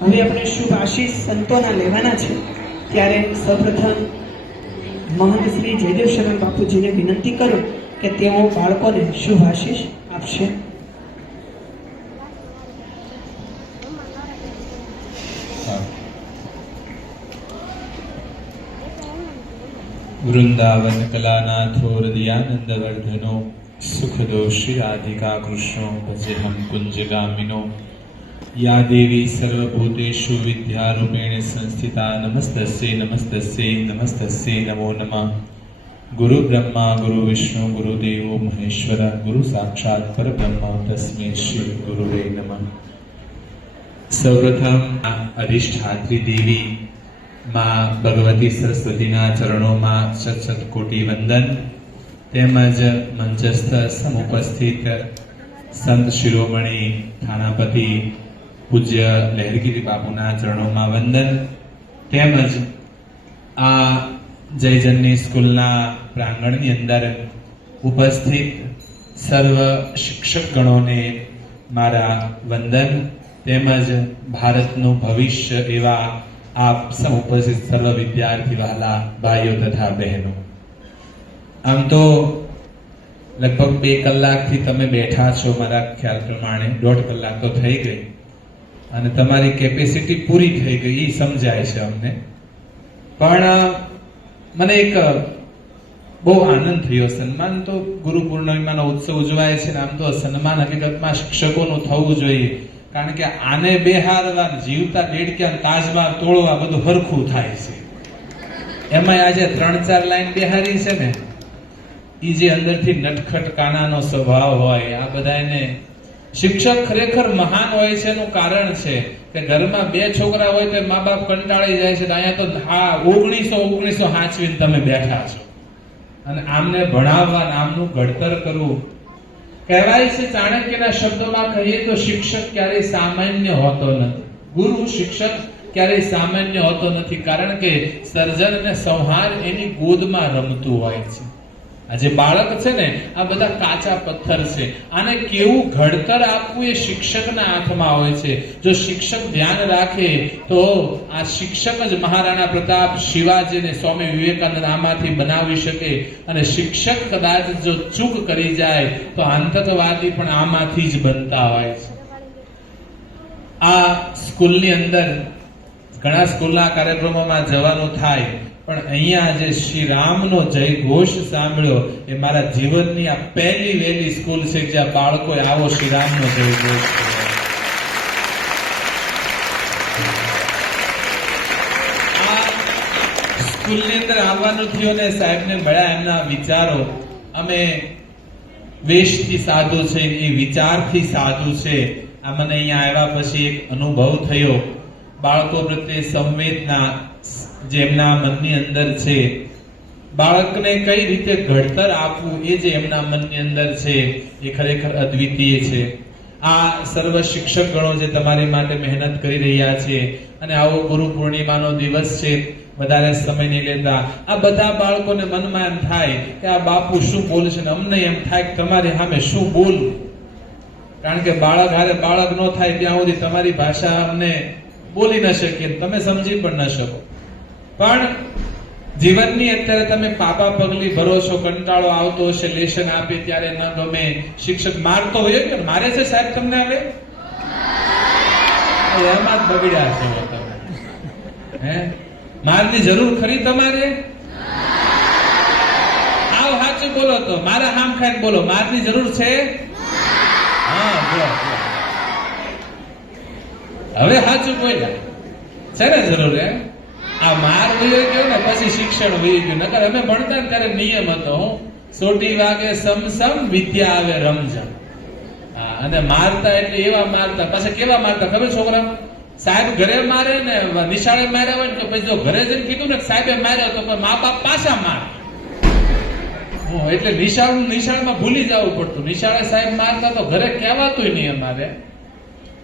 હવે આપણે શુભ આશીષ સંતોના લેવાના છે. ત્યારે સૌપ્રથમ મહંત શ્રી જયદેવ શરણ બાપુજીને વિનંતી કરું કે તેઓ બાળકોને શુભ આશીષ આપશે. વૃંદાવન કલાનાથો હૃદયાનંદ વર્ધનો સુખદો શ્રી રાધિકા કૃષ્ણો ભજેહમ કુંજગામિનો યા દેવી સર્વભૂતેષુ વિદ્યારૂપેણ સંસ્થિતા નમસ્તસ્યે નમસ્તસ્યે નમસ્તસ્યે નમો નમઃ. ગુરુ બ્રહ્મા, ગુરુ વિષ્ણુ ગુરુદેવો મહેશ્વર, ગુરુ સાક્ષાત પરબ્રહ્મ તસ્મે શ્રી ગુરુવે નમઃ. સૌપ્રથમ અધિષ્ઠાત્રી દેવી માં ભગવતી સરસ્વતીના ચરણોમાં સત સત કોટી વંદન તેમજ મંચસ્થ સમુપસ્થિત સંત શિરોમણી થાનાપતિ પૂજ્ય લહેરગીરી બાપુના ચરણોમાં વંદન. તેમજ આ જયજનની સ્કૂલના પ્રાંગણની અંદર ઉપસ્થિત સર્વ શિક્ષક ગણોને મારા વંદન. તેમજ ભારતનું ભવિષ્ય એવા આપ સૌ ઉપસ્થિત સર્વ વિદ્યાર્થી વહાલા ભાઈઓ તથા બહેનો. આમ તો લગભગ બે કલાકથી તમે બેઠા છો મારા ખ્યાલ પ્રમાણે. દોઢ કલાક તો થઈ ગઈ. અને તમારી કેપેસિટી પૂરી થઈ ગઈ એ સમજાય છે અમને. પણ મને એક બહુ આનંદ થયો. સન્માન તો ગુરુ પૂર્ણિમાનો ઉત્સવ ઉજવાય છે આમ તો સન્માન હકીકતમાં શિક્ષકોનું થવું જોઈએ. કારણ કે આને બેહારવા જીવતા દેડક્યા તાજમાં તોડવા બધું હરખું થાય છે. એમાં આજે ત્રણ ચાર લાઈન બેહારી છે ને. એ જે અંદરથી નટખટ કાનાનો સ્વભાવ હોય, આ બધાને શિક્ષક ખરેખર મહાન હોય છે એનું કારણ છે કે ઘરમાં બે છોકરા હોય તો મા બાપ કંટાળી જાય છે અહીંયા તો હા, ઓગણીસો ઓગણીસો હાંચવીને તમે બેઠા છો. અને આમને ભણાવવા નામનું ઘડતર કરવું. કહેવાય છે ચાણક્યના શબ્દોમાં કહીએ તો શિક્ષક ક્યારેય સામાન્ય હોતો નથી. ગુરુ, શિક્ષક ક્યારેય સામાન્ય હોતો નથી કારણ કે સર્જન અને સંહાર એની ગોદમાં રમતું હોય છે. આ જે બાળક છે ને, આ બધા કાચા પથ્થર છે. આને કેવું ઘડતર આપવું એ શિક્ષકના હાથમાં હોય છે. જો શિક્ષક ધ્યાન રાખે, તો આ શિક્ષક જ મહારાણા પ્રતાપ શિવાજીને સ્વામી વિવેકાનંદ આમાંથી બનાવી શકે. અને શિક્ષક કદાચ જો ચૂક કરી જાય, તો આતંકવાદી પણ આમાંથી જ બનતા હોય છે. આ સ્કૂલની અંદર ઘણા સ્કૂલના કાર્યક્રમોમાં જવાનું થાય. પણ અહીંયા જે શ્રી રામનો જય ઘોષ સાંભળ્યો, એ મારા જીવનની આ પહેલી વહેલી સ્કૂલ છે જ્યાં બાળકોએ આવો શ્રી રામનો જય ઘોષ સ્કૂલની અંદર આવવાનું થયું ને સાહેબને મળ્યા એમના વિચારો, અમે વેશથી સાધુ છે એ વિચારથી સાધુ છે. આ મને અહીંયા આવ્યા પછી એક અનુભવ થયો. બાળકો પ્રત્યે સંવેદના જે એમના મનની અંદર છે, બાળકને કઈ રીતે ઘડતર આપવું એ જે એમના મનની અંદર છે, એ ખરેખર અદ્વિતીય છે. આ સર્વ શિક્ષક ગણો જે તમારી માટે મહેનત કરી રહ્યા છે, અને આવો ગુરુ પૂર્ણિમાનો દિવસ છે, વધારે સમય નહીં લેતા. આ બધા બાળકોને મનમાં એમ થાય કે આ બાપુ શું બોલે છે અમને એમ થાય કે તમારી સામે શું બોલવું કારણ કે બાળક હારે બાળક ન થાય ત્યાં સુધી તમારી ભાષા અમને બોલી ન શકીએ તમે સમજી પણ ન શકો. પણ જીવનની અત્યારે તમે પાપા પગલી ભરો છો, કંટાળો આવતો હશે, લેશન આપે ત્યારે ન ગમે, શિક્ષક મારતો હોય કે મારે છે સાહેબ તમને હવે? એમાં જ બગડ્યા છો તમે. હે? મારની જરૂર ખરી તમારે? આવ સાચું બોલો તો. મારા હામ ખાઈને બોલો. મારની જરૂર છે? હા, બોલો. હવે સાચું બોલ્યા. છે ને જરૂર એમ આ માર વયો ગયો ને પછી શિક્ષણ વહી ગયું. નકર અમે ભણતા ને ત્યારે નિયમ હતો સોટી વાગે સમ સમ વિદ્યા આવે રમઝમ. હા, અને મારતા એટલે એવા મારતા. પાછા કેવા મારતા ખબર છોકરા? સાહેબ ઘરે મારે ને નિશાળે માર્યા હોય ને તો પછી જો ઘરે જઈને કીધું ને સાહેબે માર્યો તો મા બાપ પાછા માર. એટલે નિશાળ નિશાળમાં ભૂલી જવું પડતું. નિશાળે સાહેબ મારતા તો ઘરે કહેવાતું નહીં અમારે.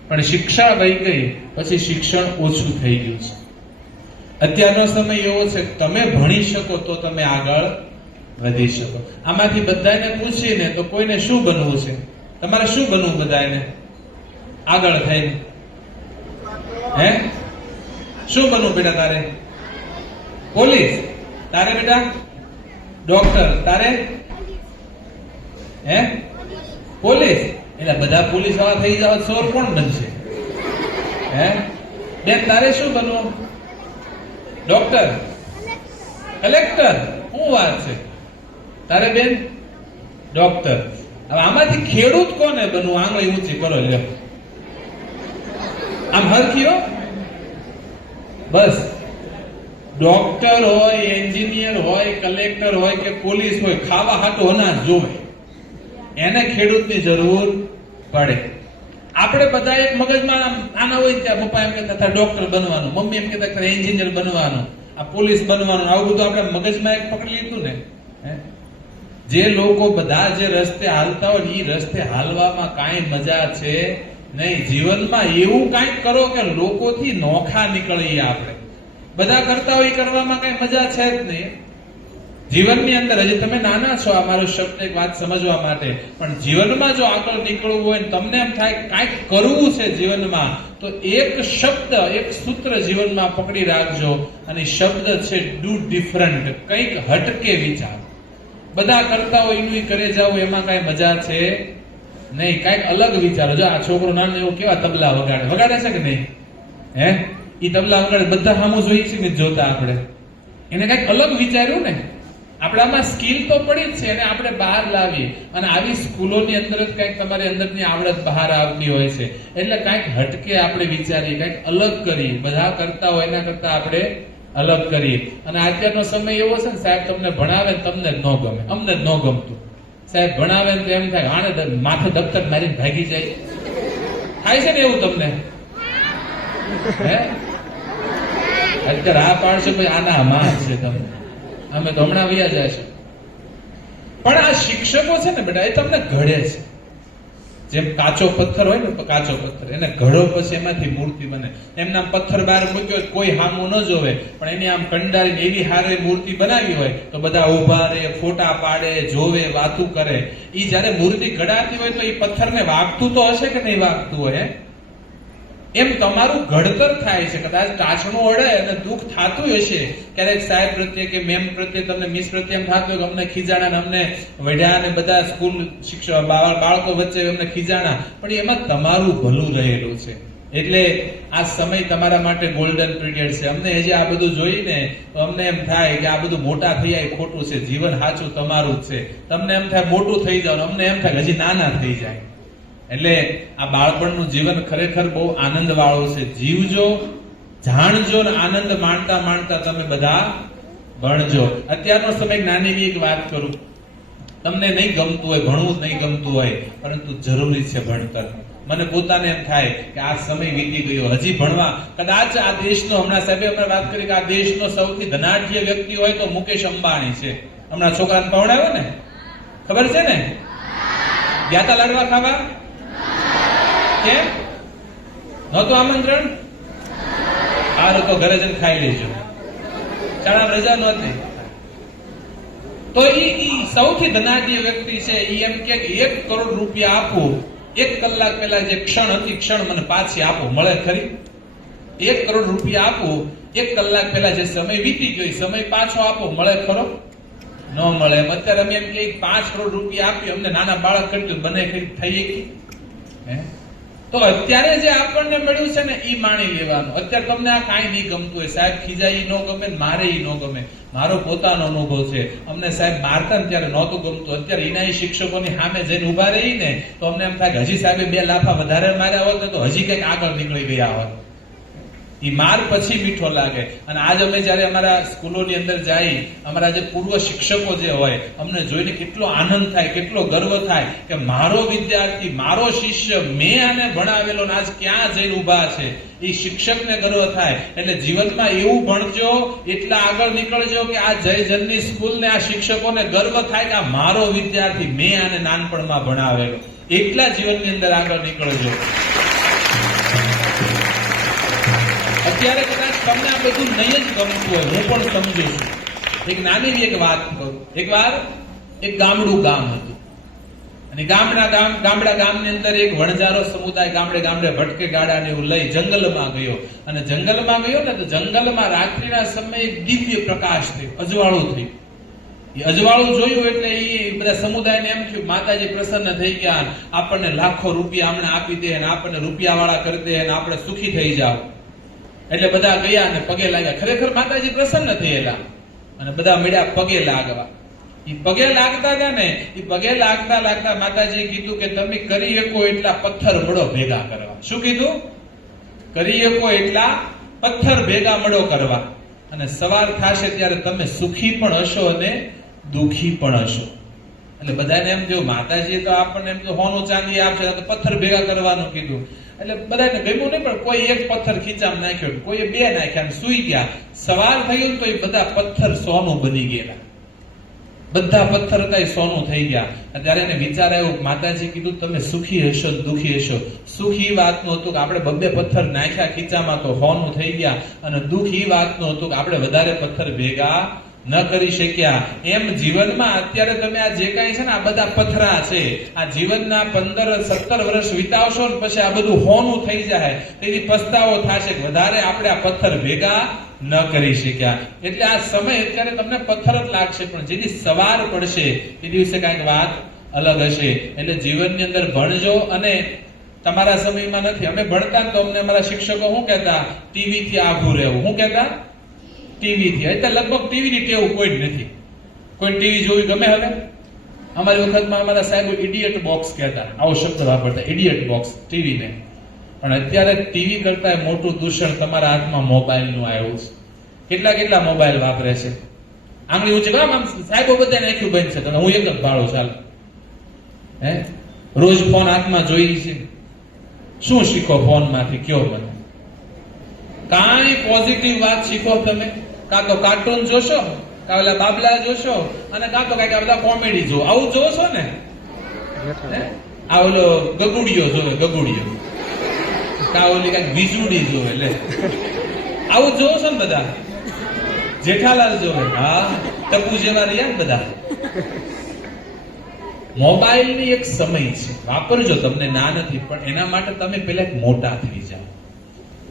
પણ શિક્ષા વહી ગઈ. પછી શિક્ષણ ઓછું થઈ ગયું છે. અત્યારનો સમય એવો છે તમે ભણી શકો તો તમે આગળ વધી શકો. આમાંથી બધાને પૂછીને તો કોઈને શું બનવું છે? તમારે શું બનવું બધાને આગળ થઈને. હે? શું બનવું બેટા તારે? પોલીસ? તારે બેટા? ડોક્ટર? તારે? હે? પોલીસ? એટલે બધા પોલીસવાળા થઈ જાવ ચોર કોણ બનશે? હે? બેન, તારે શું બનવું? ડોક્ટર કલેક્ટર શું વાત છે? તારે બેન? ડોક્ટર હવે આમાંથી ખેડૂત કોને બનવું? આંગળી ઊંચી કરો લે આમ હરખીઓ બસ. ડોક્ટર હોય એન્જિનિયર હોય કલેક્ટર હોય કે પોલીસ હોય, ખાવા હાટો અનાજ જોવે. એને ખેડૂતની જરૂર પડે. આપણે બધા એક મગજમાં આના હોય ત્યાં પપ્પા એમ કહેતા હતા, ડોક્ટર બનવાનું. મમ્મી એમ કહેતા હતા એન્જિનિયર બનવાનું, આ પોલીસ બનવાનું, આવું બધું આપણે મગજમાં એક પકડી લીધું ને? જે લોકો બધા જે રસ્તે હાલતા હોય એ રસ્તે હાલવામાં કાંઈ મજા છે નહીં. જીવનમાં એવું કાંઈક કરો કે લોકોથી નોખા નીકળીએ આપણે. બધા કરતા હોય કરવામાં કાંઈ મજા છે જ નહીં. જીવનની અંદર હજી તમે નાના છો આ મારો શબ્દ એક વાત સમજવા માટે. પણ જીવનમાં જો આગળ નીકળવું હોય તમને એમ થાય કાંઈક કરવું છે જીવનમાં, તો એક શબ્દ, એક સૂત્ર જીવનમાં પકડી રાખજો. અને શબ્દ છે ડુ ડિફરન્ટ કંઈક હટકે વિચાર. બધા કરતા હોય એનું કરે જાવ એમાં કાંઈ મજા છે? નહીં, કાંઈક અલગ વિચારો. જો આ છોકરો નાનો એવો કેવા તબલા વગાડે? વગાડે છે કે નહીં? હે? એ તબલા વગાડે, બધા સામું જોઈએ છે ને જોતા આપણે. એને કાંઈક અલગ વિચાર્યું ને? આપણામાં સ્કિલ તો પડી જ છે એને આપણે બહાર લાવીએ. અને આવી સ્કૂલોની અંદર જ કંઈક તમારી અંદરની આવડત બહાર આવતી હોય છે. એટલે કંઈક હટકે આપણે વિચારીએ, કંઈક અલગ કરીએ. બધા કરતા હોય એના કરતા આપણે અલગ કરીએ. અને અત્યારનો સમય એવો છે ને, સાહેબ તમને ભણાવે તમને ન ગમે. અમને ન ગમતું. સાહેબ ભણાવે તો એમ થાય આને માથે દફતર મારીને ભાગી જાય. થાય છે ને એવું તમને? હે? અત્યારે આ પાડશો ભાઈ આના માં છે તમે અમે તો હમણાં જાય છે. પણ આ શિક્ષકો છે ને બેટા, એ તમને ઘડે છે. જેમ કાચો પથ્થર હોય ને કાચો પથ્થર. એને ઘડો પછી એમાંથી મૂર્તિ બને. એમના પથ્થર બહાર મૂક્યો કોઈ હામું ન જોવે. પણ એની આમ કંડારીને એવી હારે મૂર્તિ બનાવી હોય, તો બધા ઊભા રહે, ફોટા પાડે, જોવે, વાતું કરે. એ જ્યારે મૂર્તિ ઘડાતી હોય, તો એ પથ્થરને વાગતું તો હશે કે નહીં વાગતું હોય? એમ તમારું ઘડતર થાય છે. કદાચ કાચનું અડે અને દુઃખ થતું હશે. ક્યારેક સાહેબ પ્રત્યે કે મેમ પ્રત્યે તમને, મિસ પ્રત્યે એમ થતું કે અમને ખીજાણા અમને વઢ્યા ને બધા સ્કૂલ શિક્ષક બાળકો વચ્ચે અમને ખીજાણા. પણ એમાં તમારું ભલું રહેલું છે. એટલે આ સમય તમારા માટે ગોલ્ડન પીરિયડ છે. અમને હજી આ બધું જોઈને અમને એમ થાય કે આ બધું મોટા થઈ જાય ખોટું છે. જીવન સાચું તમારું જ છે. તમને એમ થાય મોટું થઈ જાવ અમને એમ થાય હજી નાના થઈ જાય. એટલે આ બાળપણનું જીવન ખરેખર બહુ આનંદ વાળું છે. જીવજો, જાણજો ને આનંદ માણતા માણતા તમે બધા ભણજો. અત્યારનો સમય નાની એક વાત કરું. તમને નહીં ગમતું હોય, ભણવું નહીં ગમતું હોય, પરંતુ જરૂરી છે ભણતર. મને પોતાને એમ થાય કે આ સમય વીતી ગયો. હજી ભણવા. કદાચ આ દેશનો, હમણાં સાહેબે અમે વાત કરી કે આ દેશનો સૌથી ધનાઢ્ય વ્યક્તિ હોય તો મુકેશ અંબાણી છે. હમણાં છોકરાને પવડાવ્યો ને? ખબર છે ને? ગયા લાડવા ખાવા? કેમ નહોતું આમંત્રણ? આ તો ઘરે જઈને ખાઈ લેજો. ચાણા રજા નહોતી. તો ઈ સૌથી ધનાઢ્ય વ્યક્તિ છે, ઈ એમ કે એક કરોડ રૂપિયા આપો, એક કલાક પહેલા જે ક્ષણ હતી, ક્ષણ મને પાછી આપો. મળે ખરી? એક કરોડ રૂપિયા આપો, એક કલાક પહેલા જે સમય વીતી ગયો એ સમય પાછો આપો. મળે ખરો? ન મળે. એમ અત્યારે અમે એમ કે પાંચ કરોડ રૂપિયા આપી, અમને નાના બાળક કરતું બને ખરી? થઈ ગઈ? હે? તો અત્યારે જે આપણને મળ્યું છે ને, એ માણી લેવાનું. અત્યારે તમને આ કાંઈ નહીં ગમતું હોય. સાહેબ ખીજાય ઈ ન ગમે મારે ન ગમે. મારો પોતાનો અનુભવ છે. અમને સાહેબ મારતા ને ત્યારે નહોતું ગમતું. અત્યારે એના શિક્ષકોની સામે જઈને ઊભા રહી ને તો અમને એમ થાય કે હજી સાહેબે બે લાફા વધારે માર્યા હોત તો હજી કંઈક આગળ નીકળી ગયા હોત. ઈ માર પછી મીઠો લાગે. અને આજ અમે જ્યારે અમારા સ્કૂલોની અંદર જઈ અમારા જે પૂર્વ શિક્ષકો જે હોય, અમને જોઈને કેટલો આનંદ થાય, કેટલો ગર્વ થાય કે મારો વિદ્યાર્થી, મારો શિષ્ય મેં આને ભણાવેલો આજ ક્યાં જઈને ઊભા છે. એ શિક્ષકને ગર્વ થાય. એટલે જીવનમાં એવું ભણજો, એટલા આગળ નીકળજો કે આ જય જનની સ્કૂલ ને આ શિક્ષકોને ગર્વ થાય કે આ મારો વિદ્યાર્થી મેં આને નાનપણમાં ભણાવેલો. એટલા જીવનની અંદર આગળ નીકળજો. અત્યારે કદાચ તમને આ બધું નહીં જ ગમતું હોય, હું પણ સમજુ છું. એક નાની એક વાત કરું એક વાર એક ગામડું ગામ હતું. અને ગામડા ગામ, ગામડા ગામની અંદર એક વણજારો સમુદાય ગામડે ગામડે ભટકે ગાડાને એવું લઈ જંગલમાં ગયો. અને જંગલમાં ગયો ને તો જંગલમાં રાત્રિના સમયે એક દિવ્ય પ્રકાશ થયો. અજવાળું થયું. એ અજવાળું જોયું એટલે એ બધા સમુદાયને એમ થયું, માતાજી પ્રસન્ન થઈ ગયા આપણને લાખો રૂપિયા હમણાં આપી દે અને આપણને રૂપિયા વાળા કરી દે અને આપણે સુખી થઈ જાવ એટલે બધા ગયા અને પગે લાગ્યા. ખરેખર માતાજી પ્રસન્ન થયેલા અને બધા મળ્યા પગે લાગવા. એ પગે લાગતા હતા ને એ પગે લાગતા લાગતા માતાજીએ કીધું કે તમે કરી શકો એટલા પથ્થર મળો ભેગા કરવા. શું કીધું? કરી શકો એટલા પથ્થર ભેગા મળો કરવા. અને સવાર થશે ત્યારે તમે સુખી પણ હશો અને દુખી પણ હશો. એટલે બધાને એમ જો માતાજીએ તો આપણને એમ જો હોનું ચાંદી આપશે, તો પથ્થર ભેગા કરવાનું કીધું. એટલે બધાને ભેગું નહીં, પણ કોઈ એક પથ્થર ખીચામાં નાખ્યો કોઈ બે નાખ્યા સૂઈ ગયા. સવાર થયું તો એ બધા પથ્થર સોનું બની ગયેલા. બધા પથ્થર હતા એ સોનું થઈ ગયા. ત્યારે એને વિચાર આવ્યો માતાજી કીધું, તમે સુખી હશો દુખી હશો. સુખી વાતનું હતું કે આપણે બબ્બે પથ્થર નાખ્યા ખીચામાં તો હોનું થઈ ગયા. અને દુઃખ વાત વાતનું હતું કે આપણે વધારે પથ્થર ભેગા ન કરી શક્યા. એમ જીવનમાં અત્યારે તમે આ જે કાંઈ છે ને, આ બધા પથરા છે, આ જીવનના પંદર, સત્તર વર્ષ વિતાવશો ને પછી આ બધું હોનું થઈ જાય. તેથી પસ્તાવો થશે વધારે આપણે આ પથ્થર ભેગા ન કરી શક્યા. એટલે આ સમય અત્યારે તમને પથ્થર જ લાગશે, પણ જેની સવાર પડશે, એ દિવસે કાંઈક વાત અલગ હશે. એટલે જીવનની અંદર ભણજો અને તમારા સમયમાં નથી. અમે ભણતા તો અમને અમારા શિક્ષકો શું કહેતા? ટીવી થી આઘું રહેવું. શું કહેતા? ટીવી થી. અત્યારે લગભગ ટીવી ની ટેવ કોઈ જ નથી. કોઈ ટીવી જોવી ગમે હવે? અમારી વખતમાં અમારા સાહેબ ઇડિયટ બોક્સ કહેતા. આવો શબ્દ વાપરતા ઇડિયટ બોક્સ ટીવી ને. પણ અત્યારે ટીવી કરતા મોટું દૂષણ તમારા હાથમાં મોબાઈલનું આવ્યું છે. કેટલા કેટલા મોબાઈલ વાપરે છે? આંગળી ઊંચી આમ આમ સાહેબો બધા નાખ્યું બંધ છે. તમે હું એક જ ભાડું ચાલ. હે? રોજ ફોન હાથમાં જોઈ છે. શું શીખો ફોનમાંથી? કયો મને કાંઈ પોઝિટિવ વાત શીખો તમે? કાં તો કાર્ટૂન જોશો કાં ઓલા બાબલા જોશો, અને કાં તો કાંઈક બધા કોમેડી જો આવું જોશો ને? આ ઓલો ગગુડિયો જોવે, ગગુડિયો. કાં ઓલી કાંઈક બીજુડી જોવે, લે. આવું છો ને બધા? જેઠાલાલ જોવે. હા, ટપુ જેવા રહ્યા ને બધા? મોબાઈલની એક સમય છે. વાપરજો તમને ના નથી, પણ એના માટે તમે પેલા મોટા થઈ જાઓ.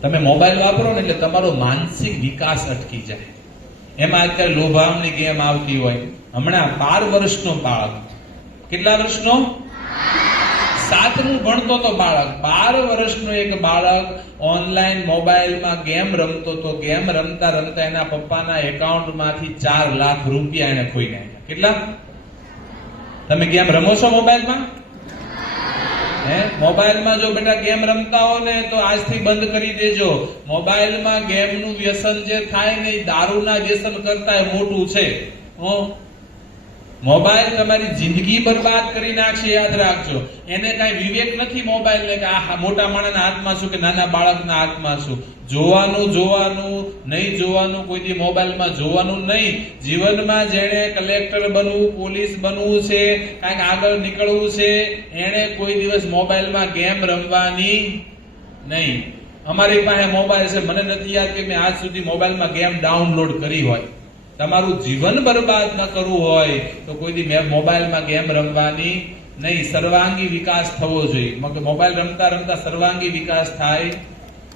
તમે મોબાઈલ વાપરો ને એટલે તમારો માનસિક વિકાસ અટકી જાય. એમાં અત્યારે લોભાવની ગેમ આવતી હોય. હમણાં બાર વર્ષનો બાળક. કેટલા વર્ષનો? સાતમું ભણતો તો બાળક. બાર વર્ષનો એક બાળક ઓનલાઈન મોબાઈલમાં ગેમ રમતો તો ગેમ રમતા રમતા એના પપ્પાના એકાઉન્ટમાંથી ચાર લાખ રૂપિયા એને ખોઈ નાખ્યા. કેટલા? તમે ગેમ રમો છો મોબાઈલમાં? હે? મોબાઈલમાં જો બેટા ગેમ રમતા હો ને તો આજથી બંધ કરી દેજો. મોબાઈલમાં ગેમનું વ્યસન જે થાય ને દારૂના વ્યસન કરતા મોટું છે. હો? મોબાઈલ તમારી જિંદગી બરબાદ કરી નાખશે, યાદ રાખજો. એને કાંઈ વિવેક નથી મોબાઈલ ને કે આ મોટા માણસના હાથમાં શું કે નાના બાળકના હાથમાં શું. જોવાનું જોવાનું, નહીં જોવાનું, કોઈ દી મોબાઈલમાં જોવાનું નહીં. જીવનમાં જેણે કલેક્ટર બનવું, પોલીસ બનવું છે, કાંઈક આગળ નીકળવું છે, એણે કોઈ દિવસ મોબાઈલમાં ગેમ રમવાની નહીં. અમારી પાસે મોબાઈલ છે. મને નથી યાદ કે મેં આજ સુધી મોબાઈલમાં ગેમ ડાઉનલોડ કરી હોય. તમારું જીવન બરબાદ ન કરવું હોય તો કોઈ દી મોબાઈલમાં ગેમ રમવાની નહીં, સર્વાંગી વિકાસ થવો જોઈએ. મોબાઈલ રમતા રમતા સર્વાંગી વિકાસ થાય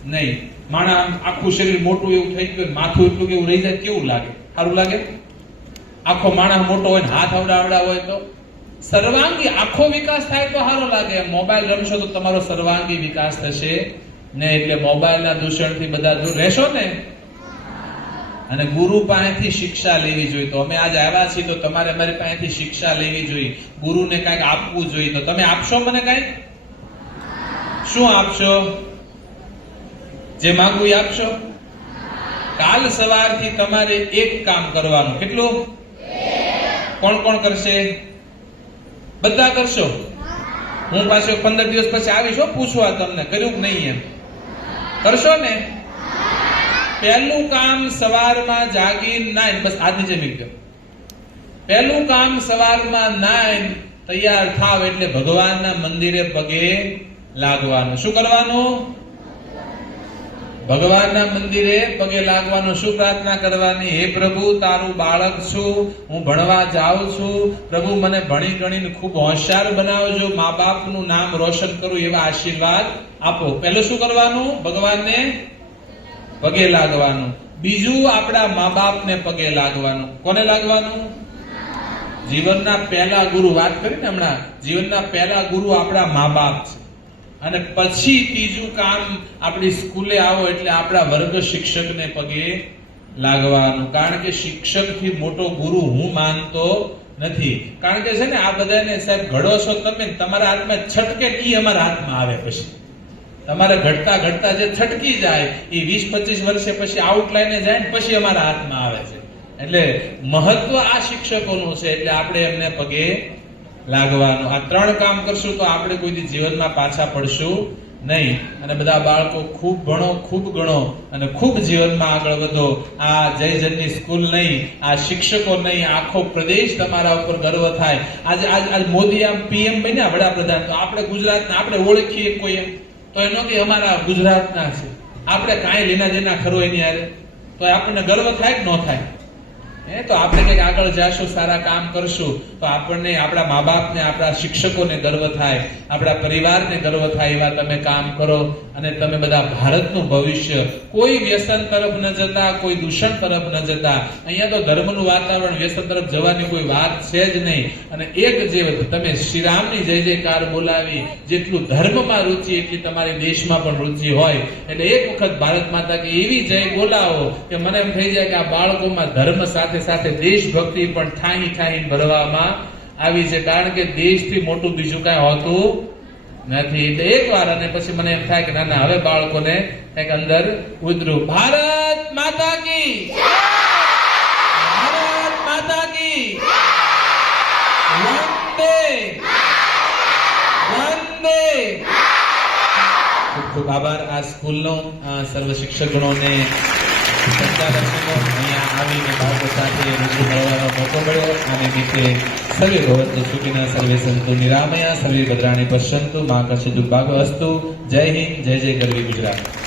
નહીં. માણા આખું શરીર મોટું એવું થઈ ગયું, માથું એટલું એવું રહી જાય, કેવું લાગે? સારું લાગે? આખો માણસ મોટો હોય હાથ અવડાવડા હોય તો? સર્વાંગી, આખો વિકાસ થાય તો સારો લાગે. મોબાઈલ રમશો તો તમારો સર્વાંગી વિકાસ થશે ને એટલે મોબાઈલના દૂષણથી બધા દૂર રહેશો ને? અને ગુરુ પાસેથી શિક્ષા લેવી જોઈએ. તો અમે આજ આવ્યા છીએ તો તમારે અમારી પાસેથી શિક્ષા લેવી જોઈએ. ગુરુને કાંઈક આપવું જોઈએ. તો તમે આપશો મને કાંઈક? શું આપશો? જે માંગવું એ આપશો? કાલ સવારથી તમારે એક કામ કરવાનું. કેટલું? કોણ કોણ કરશે? બધા કરશો? હું પાછો પંદર દિવસ પછી આવીશ પૂછવા તમને. કર્યું નહીં એમ? કરશો ને? પહેલું કામ સવારમાં જાગી નાઈન બસ આજની જેમ એકદમ પહેલું કામ સવારમાં નાઈન તૈયાર થાવ એટલે ભગવાનના મંદિરે પગે લાગવાનું. શું કરવાનું? ભગવાનના મંદિરે પગે લાગવાનું. શું પ્રાર્થના કરવાની? હે પ્રભુ, તારું બાળક છું, હું ભણવા જાઉં છું. પ્રભુ, મને ભણી ગણીને ખૂબ હોશિયાર બનાવજો. મા બાપનું નામ રોશન કરું એવા આશીર્વાદ આપો. પહેલું શું કરવાનું? ભગવાનને પગે લાગવાનું. બીજું આપણા મા બાપને પગે લાગવાનું. કોને લાગવાનું? જીવનના પહેલા ગુરુ. વાત કરી ને હમણાં? જીવનના પહેલા ગુરુ આપણા મા બાપ છે. અને પછી ત્રીજું કામ આપણી સ્કૂલે આવો એટલે આપણા વર્ગ શિક્ષકને પગે લાગવાનું. કારણ કે શિક્ષકથી મોટો ગુરુ હું માનતો નથી. કારણ કે છે ને, આ બધાને સાહેબ ઘડો છો તમે તમારા હાથમાં છટકે ઈ અમારા હાથમાં આવે પછી. તમારે ઘટતા ઘટતા જે છટકી જાય, એ વીસ પચીસ વર્ષે પછી આઉટલાઈને જાય ને પછી અમારા હાથમાં આવે છે. એટલે મહત્વ આ શિક્ષકોનું છે, એટલે આપણે એમને પગે લાગવાનું. આ ત્રણ કામ કરશું તો આપણે કોઈ દી જીવનમાં પાછા પડશું નહીં. અને બધા બાળકો ખૂબ ભણો, ખૂબ ગણો અને ખૂબ જીવનમાં આગળ વધો. આ જય જનની સ્કૂલ નહીં, આ શિક્ષકો નહીં, આખો પ્રદેશ તમારા ઉપર ગર્વ થાય. આજ આજ મોદી આમ પીએમ બન્યા વડાપ્રધાન. તો આપણે ગુજરાતને આપણે ઓળખીએ કોઈ એમ? તો એનો કે અમારા ગુજરાતના છે. આપણે કાંઈ લેના દેના ખરો એની હારે? તો આપણને ગર્વ થાય કે ન થાય? તો આપણે કંઈક આગળ જાશું, સારા કામ કરશું, તો આપણને, આપણા મા બાપને આપણા શિક્ષકોને ગર્વ થાય, આપણા પરિવારને ગર્વ થાય એવા તમે કામ કરો અને તમે બધા ભારતનું ભવિષ્ય, કોઈ વ્યસન તરફ ન જતા, કોઈ દૂષણ તરફ ન જતા. અહીંયા તો ધર્મનું વાતાવરણ વ્યસન તરફ જવાની કોઈ વાત છે જ નહીં. અને એક જે તમે શ્રીરામની જય જયકાર બોલાવી, જેટલું ધર્મમાં રુચિ એટલી તમારી દેશમાં પણ રુચિ હોય. એટલે એક વખત ભારત માતા કે એવી જય બોલાવો કે મને એમ થઈ જાય કે આ બાળકોમાં ધર્મ સાથે સાથે સાથે દેશભક્તિ પણ ઠાહી ઠાહી ભરવામાં આવી છે. કારણ કે દેશથી મોટું બીજું કાંઈ હોતું નથી. એટલે એક વાર અને પછી મને એમ થાય કે ના ના, હવે બાળકોને કંઈક અંદર ઉતરું. ભારત માતા કી! ભારત માતા કી! વંદે! વંદે! ખૂબ ખૂબ આભાર આ સ્કૂલનો સર્વ શિક્ષકગણોને. આવીને બાળકો સાથે રૂબરૂ મળવાનો મોકો મળ્યો અને નિમિત્તે સર્વે ભવંતુ સુખિના નિરામયા સર્વે ભદ્રાણી પશ્યંતુ મા કશ્ચિદુર્ભાગો અસ્તુ જય હિન્દ, જય જય ગરવી ગુજરાત.